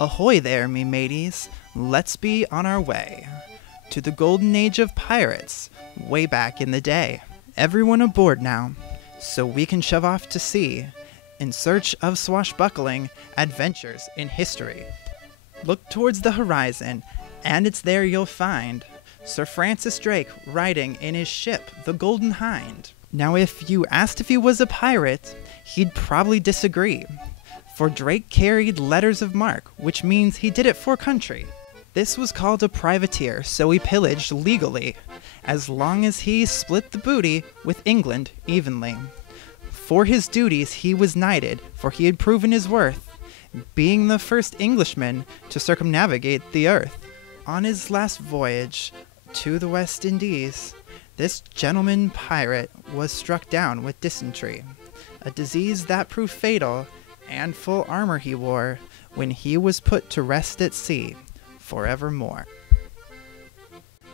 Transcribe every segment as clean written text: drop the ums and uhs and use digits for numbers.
Ahoy there, me mateys, let's be on our way to the golden age of pirates, way back in the day. Everyone aboard now, so we can shove off to sea in search of swashbuckling adventures in history. Look towards the horizon, and it's there you'll find Sir Francis Drake riding in his ship, the Golden Hind. Now if you asked if he was a pirate, he'd probably disagree, for Drake carried letters of marque, which means he did it for country. This was called a privateer, so he pillaged legally, as long as he split the booty with England evenly. For his duties he was knighted, for he had proven his worth, being the first Englishman to circumnavigate the earth. On his last voyage to the West Indies, this gentleman pirate was struck down with dysentery, a disease that proved fatal, and full armor he wore when he was put to rest at sea forevermore.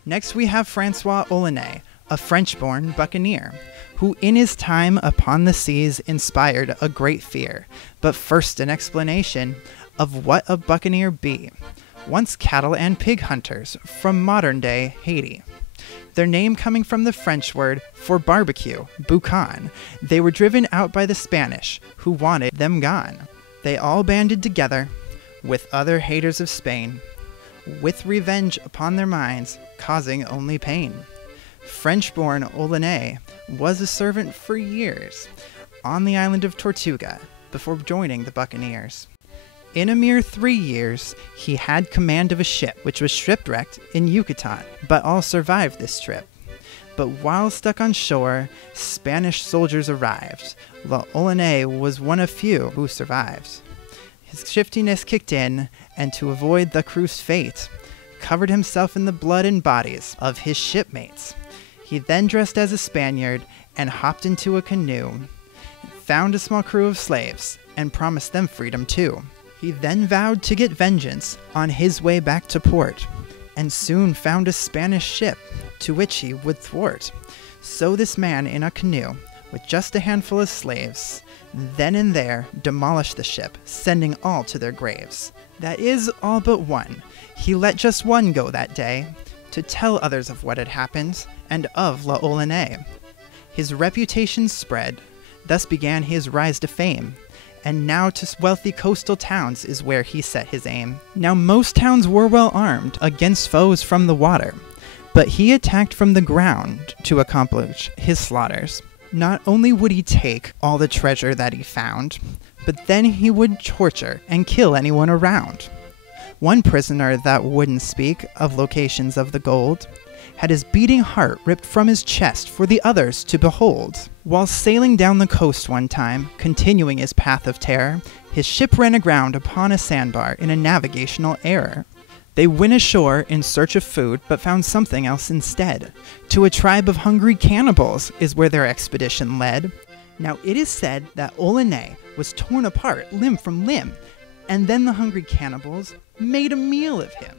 Next we have Francois Olney, a French-born buccaneer, who in his time upon the seas inspired a great fear. But first an explanation of what a buccaneer be. Once cattle and pig hunters from modern-day Haiti. Their name coming from the French word for barbecue, boucan. They were driven out by the Spanish, who wanted them gone. They all banded together with other haters of Spain, with revenge upon their minds, causing only pain. French-born Olney was a servant for years on the island of Tortuga before joining the Buccaneers. In a mere 3 years, he had command of a ship which was shipwrecked in Yucatan, but all survived this trip. But while stuck on shore, Spanish soldiers arrived, while Olney was one of few who survived. His shiftiness kicked in, and to avoid the crew's fate, covered himself in the blood and bodies of his shipmates. He then dressed as a Spaniard and hopped into a canoe, found a small crew of slaves, and promised them freedom too. He then vowed to get vengeance on his way back to port, and soon found a Spanish ship to which he would thwart. So this man in a canoe, with just a handful of slaves, then and there demolished the ship, sending all to their graves. That is, all but one. He let just one go that day, to tell others of what had happened, and of La Olney. His reputation spread, thus began his rise to fame, and now to wealthy coastal towns is where he set his aim. Now most towns were well armed against foes from the water, but he attacked from the ground to accomplish his slaughters. Not only would he take all the treasure that he found, but then he would torture and kill anyone around. One prisoner that wouldn't speak of locations of the gold had his beating heart ripped from his chest for the others to behold. While sailing down the coast one time, continuing his path of terror, his ship ran aground upon a sandbar in a navigational error. They went ashore in search of food, but found something else instead. To a tribe of hungry cannibals is where their expedition led. Now it is said that Olney was torn apart limb from limb, and then the hungry cannibals made a meal of him.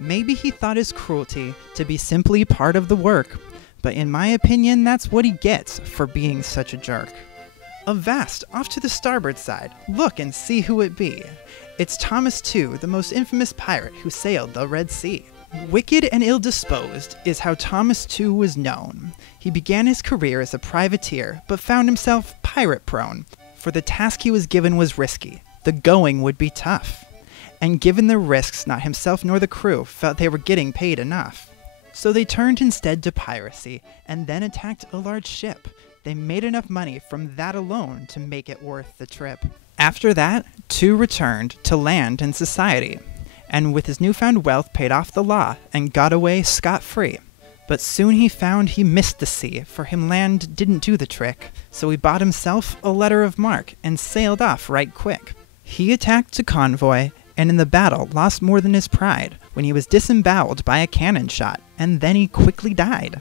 Maybe he thought his cruelty to be simply part of the work, but in my opinion that's what he gets for being such a jerk. Avast, off to the starboard side, look and see who it be. It's Thomas Tew, the most infamous pirate who sailed the Red Sea. Wicked and ill-disposed is how Thomas Tew was known. He began his career as a privateer, but found himself pirate-prone, for the task he was given was risky. The going would be tough. And given the risks, not himself nor the crew felt they were getting paid enough. So they turned instead to piracy, and then attacked a large ship. They made enough money from that alone to make it worth the trip. After that, Tew returned to land and society, and with his newfound wealth paid off the law and got away scot-free. But soon he found he missed the sea, for him land didn't do the trick, so he bought himself a letter of marque and sailed off right quick. He attacked a convoy, and in the battle lost more than his pride when he was disemboweled by a cannon shot, and then he quickly died.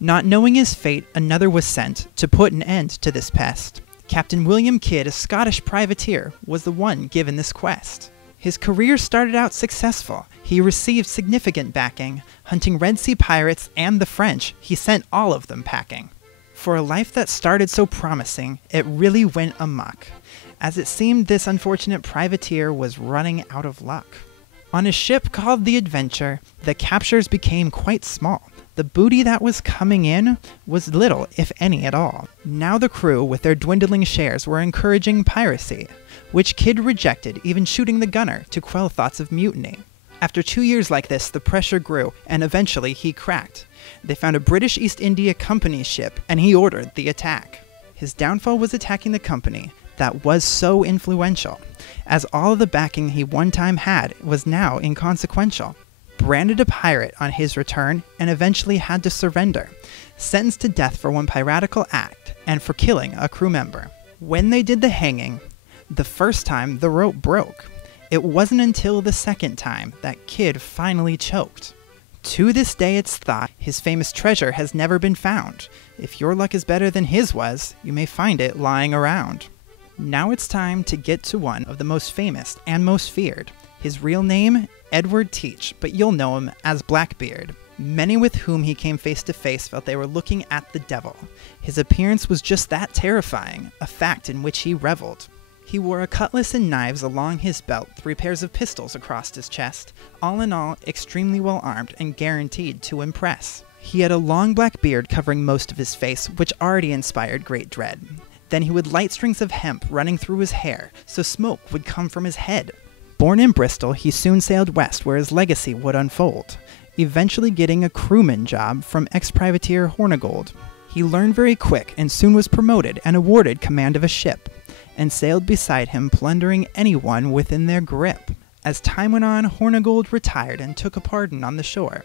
Not knowing his fate, another was sent to put an end to this pest. Captain William Kidd, a Scottish privateer, was the one given this quest. His career started out successful. He received significant backing. Hunting Red Sea pirates and the French, he sent all of them packing. For a life that started so promising, it really went amok. as it seemed this unfortunate privateer was running out of luck. On a ship called the Adventure, the captures became quite small. The booty that was coming in was little, if any at all. Now the crew, with their dwindling shares, were encouraging piracy, which Kidd rejected, even shooting the gunner to quell thoughts of mutiny. After 2 years like this, the pressure grew, and eventually he cracked. They found a British East India Company ship, and he ordered the attack. His downfall was attacking the company that was so influential, as all of the backing he one time had was now inconsequential. Branded a pirate on his return, and eventually had to surrender, sentenced to death for one piratical act, and for killing a crew member. When they did the hanging, the first time the rope broke. It wasn't until the second time that Kidd finally choked. To this day it's thought his famous treasure has never been found. If your luck is better than his was, you may find it lying around. Now it's time to get to one of the most famous and most feared. His real name, Edward Teach, but you'll know him as Blackbeard. Many with whom he came face to face felt they were looking at the devil. His appearance was just that terrifying, a fact in which he reveled. He wore a cutlass and knives along his belt, 3 pairs of pistols across his chest, all in all extremely well armed and guaranteed to impress. He had a long black beard covering most of his face, which already inspired great dread. Then he would light strings of hemp running through his hair, so smoke would come from his head. Born in Bristol, he soon sailed west where his legacy would unfold, eventually getting a crewman job from ex-privateer Hornigold. He learned very quick and soon was promoted and awarded command of a ship, and sailed beside him, plundering anyone within their grip. As time went on, Hornigold retired and took a pardon on the shore,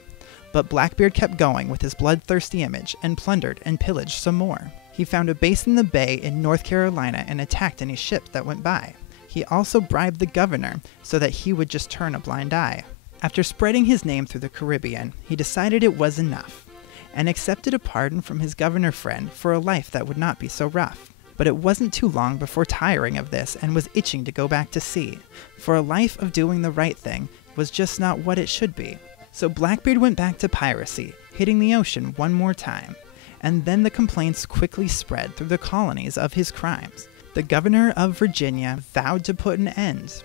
but Blackbeard kept going with his bloodthirsty image and plundered and pillaged some more. He found a base in the bay in North Carolina and attacked any ship that went by. He also bribed the governor so that he would just turn a blind eye. After spreading his name through the Caribbean, he decided it was enough, and accepted a pardon from his governor friend for a life that would not be so rough. But it wasn't too long before tiring of this and was itching to go back to sea, for a life of doing the right thing was just not what it should be. So Blackbeard went back to piracy, hitting the ocean one more time, and then the complaints quickly spread through the colonies of his crimes. The governor of Virginia vowed to put an end,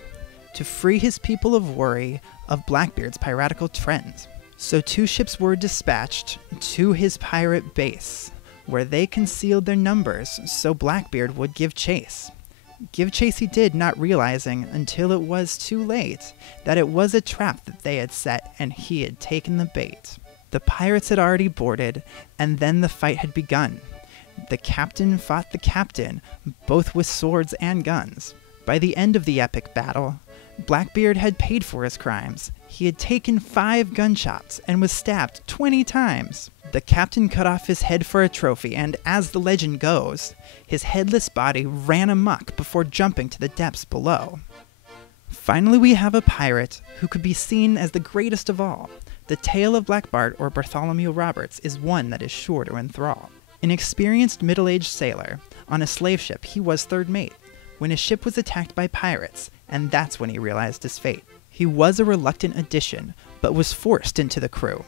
to free his people of worry of Blackbeard's piratical trends. So 2 ships were dispatched to his pirate base, where they concealed their numbers so Blackbeard would give chase. Give chase he did, not realizing until it was too late that it was a trap that they had set and he had taken the bait. The pirates had already boarded, and then the fight had begun. The captain fought the captain, both with swords and guns. By the end of the epic battle, Blackbeard had paid for his crimes. He had taken 5 gunshots and was stabbed 20 times. The captain cut off his head for a trophy, and as the legend goes, his headless body ran amok before jumping to the depths below. Finally, we have a pirate who could be seen as the greatest of all. The tale of Black Bart or Bartholomew Roberts is one that is sure to enthrall. An experienced middle-aged sailor, on a slave ship he was third mate, when his ship was attacked by pirates, and that's when he realized his fate. He was a reluctant addition, but was forced into the crew,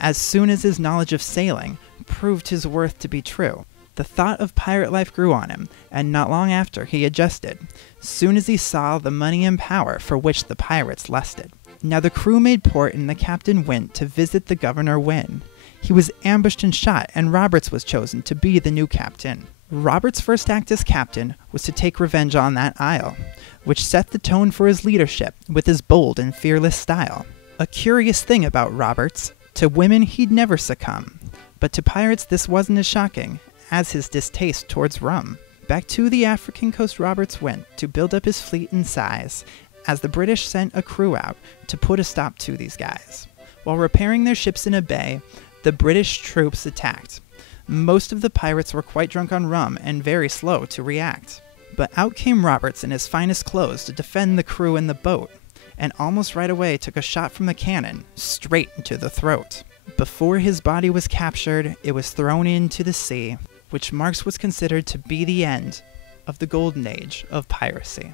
as soon as his knowledge of sailing proved his worth to be true. The thought of pirate life grew on him, and not long after he adjusted, soon as he saw the money and power for which the pirates lusted. Now the crew made port and the captain went to visit the Governor Wynne. He was ambushed and shot, and Roberts was chosen to be the new captain. Roberts' first act as captain was to take revenge on that isle, which set the tone for his leadership with his bold and fearless style. A curious thing about Roberts, to women he'd never succumb, but to pirates this wasn't as shocking as his distaste towards rum. Back to the African coast Roberts went to build up his fleet in size, as the British sent a crew out to put a stop to these guys. While repairing their ships in a bay, the British troops attacked. Most of the pirates were quite drunk on rum and very slow to react. But out came Roberts in his finest clothes to defend the crew and the boat, and almost right away took a shot from the cannon, straight into the throat. Before his body was captured, it was thrown into the sea, which marks what's considered to be the end of the golden age of piracy.